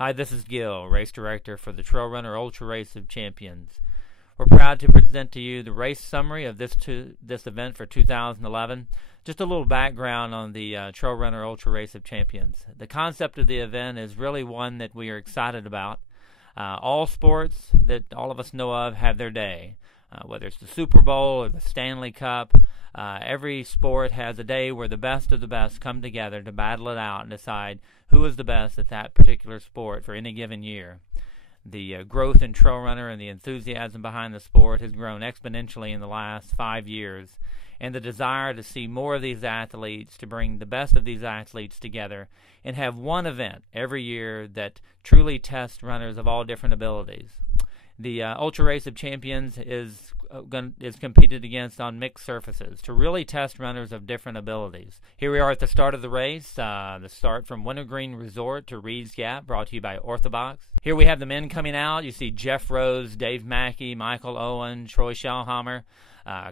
Hi, this is Gil, race director for the Trail Runner Ultra Race of Champions. We're proud to present to you the race summary of this event for 2011. Just a little background on the Trail Runner Ultra Race of Champions. The concept of the event is really one that we are excited about. All sports that all of us know of have their day. Whether it's the Super Bowl or the Stanley Cup, every sport has a day where the best of the best come together to battle it out and decide who is the best at that particular sport for any given year. The growth in trail runner and the enthusiasm behind the sport has grown exponentially in the last 5 years, and the desire to see more of these athletes, to bring the best of these athletes together and have one event every year that truly tests runners of all different abilities. The Ultra Race of Champions is competed against on mixed surfaces to really test runners of different abilities. Here we are at the start of the race, the start from Wintergreen Resort to Reeds Gap, brought to you by Orthobox. Here we have the men coming out. You see Jeff Rose, Dave Mackey, Michael Owen, Troy Schallhammer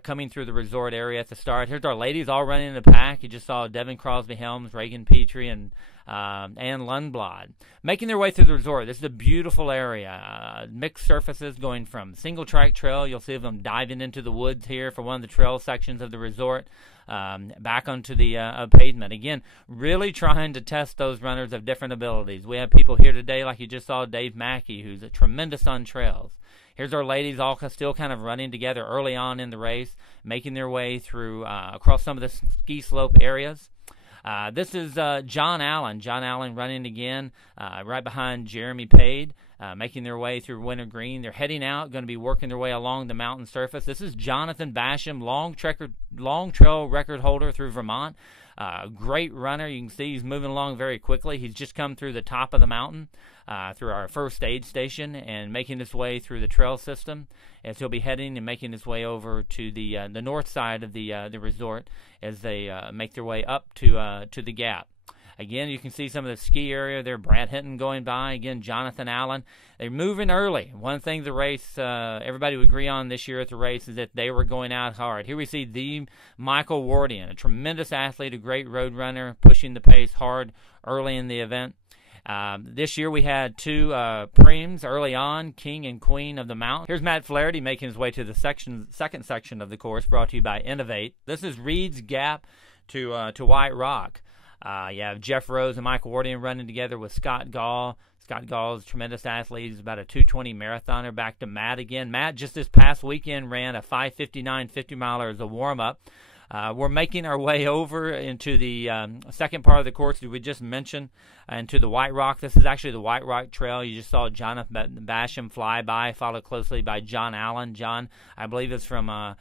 coming through the resort area at the start. Here's our ladies all running in the pack. You just saw Devin Crosby-Helms, Reagan Petrie, and Ann Lundblad making their way through the resort. This is a beautiful area. Mixed surfaces going from single track trail. You'll see them diving into the woods here for one of the trail sections of the resort, back onto the pavement. Again, really trying to test those runners of different abilities. We have people here today, like you just saw Dave Mackey, who's a tremendous on trails. Here's our ladies all still kind of running together early on in the race, making their way through across some of the ski slope areas. This is John Allen. John Allen running again right behind Jeremy Pade, making their way through Wintergreen. They're heading out, going to be working their way along the mountain surface. This is Jonathan Basham, long trail record holder through Vermont. Great runner. You can see he's moving along very quickly. He's just come through the top of the mountain, through our first aid station, and making his way through the trail system as he'll be heading and making his way over to the north side of the resort as they make their way up to the gap. Again, you can see some of the ski area there. Brad Hinton going by. Again, Jonathan Allen. They're moving early. One thing the race, everybody would agree on this year at the race, is that they were going out hard. Here we see the Michael Wardian, a tremendous athlete, a great road runner, pushing the pace hard early in the event. This year we had two preems early on, King and Queen of the Mountain. Here's Matt Flaherty making his way to the second section of the course, brought to you by Innovate. This is Reeds Gap to White Rock. You have Jeff Rose and Michael Wardian running together with Scott Gall. Scott Gall is a tremendous athlete. He's about a 2:20 marathoner. Back to Matt again. Matt just this past weekend ran a 5:59 50-miler as a warm-up. We're making our way over into the second part of the course that we just mentioned, into the White Rock. This is actually the White Rock Trail. You just saw Jonathan Basham fly by, followed closely by John Allen. John, I believe, is from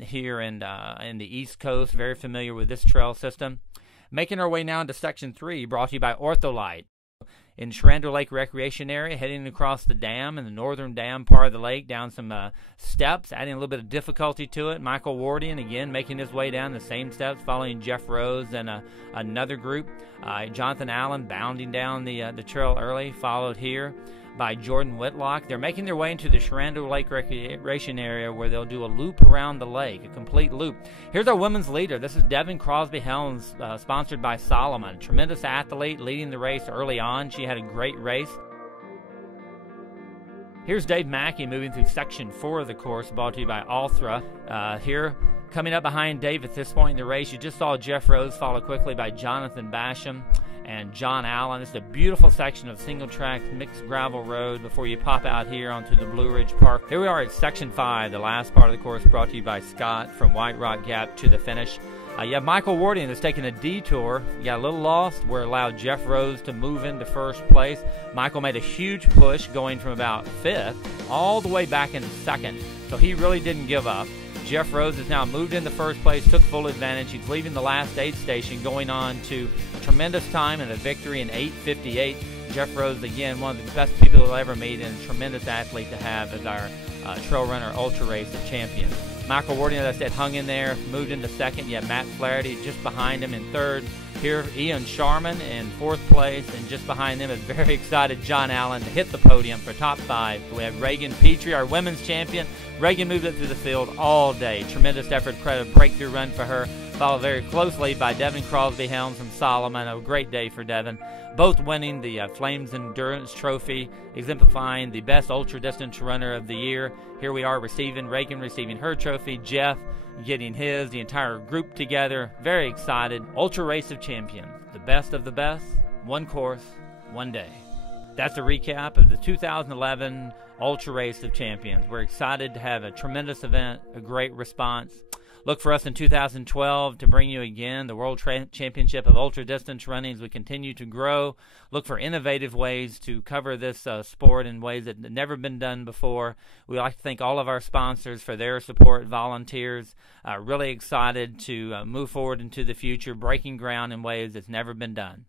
here in the East Coast, very familiar with this trail system. Making our way now into Section 3, brought to you by Ortholite. In Shenandoah Lake Recreation Area, heading across the dam in the northern dam part of the lake, down some steps, adding a little bit of difficulty to it. Michael Wardian, again, making his way down the same steps, following Jeff Rose and another group. Jonathan Allen bounding down the trail early, followed here by Jordan Whitlock. They're making their way into the Shenandoah Lake Recreation Area, where they'll do a loop around the lake, a complete loop. Here's our women's leader. This is Devin Crosby-Helms, sponsored by Salomon. Tremendous athlete, leading the race early on. She had a great race. Here's Dave Mackey moving through Section 4 of the course, brought to you by Althra. Here, coming up behind Dave at this point in the race, you just saw Jeff Rose, followed quickly by Jonathan Basham and John Allen. It's a beautiful section of single track mixed gravel road before you pop out here onto the Blue Ridge Park. Here we are at Section 5, the last part of the course, brought to you by Scott, from White Rock Gap to the finish. You have Michael Wardian that's taking a detour. You got a little lost, where it allowed Jeff Rose to move into first place. Michael made a huge push, going from about 5th all the way back in 2nd, so he really didn't give up. Jeff Rose has now moved into first place, took full advantage. He's leaving the last aid station, going on to a tremendous time and a victory in 8:58. Jeff Rose, again, one of the best people you'll ever meet, and a tremendous athlete to have as our Trail Runner Ultra Race of Champions. Michael Wardian, as I said, hung in there, moved into second. You have Matt Flaherty just behind him in third. Here, Ian Sharman in fourth place, and just behind them is very excited John Allen to hit the podium for top 5. We have Reagan Petrie, our women's champion. Reagan moved up through the field all day. Tremendous effort, breakthrough run for her. followed very closely by Devin Crosby Helms from Solomon. A great day for Devin. Both winning the Flames Endurance Trophy, exemplifying the best ultra-distance runner of the year. Here we are Reagan receiving her trophy, Jeff getting his, the entire group together. Very excited. Ultra Race of Champions, the best of the best, one course, one day. That's a recap of the 2011 Ultra Race of Champions. We're excited to have a tremendous event, a great response. Look for us in 2012 to bring you again the World Championship of Ultra Distance Running as we continue to grow. Look for innovative ways to cover this sport in ways that have never been done before. We'd like to thank all of our sponsors for their support, volunteers. Really excited to move forward into the future, breaking ground in ways that's never been done.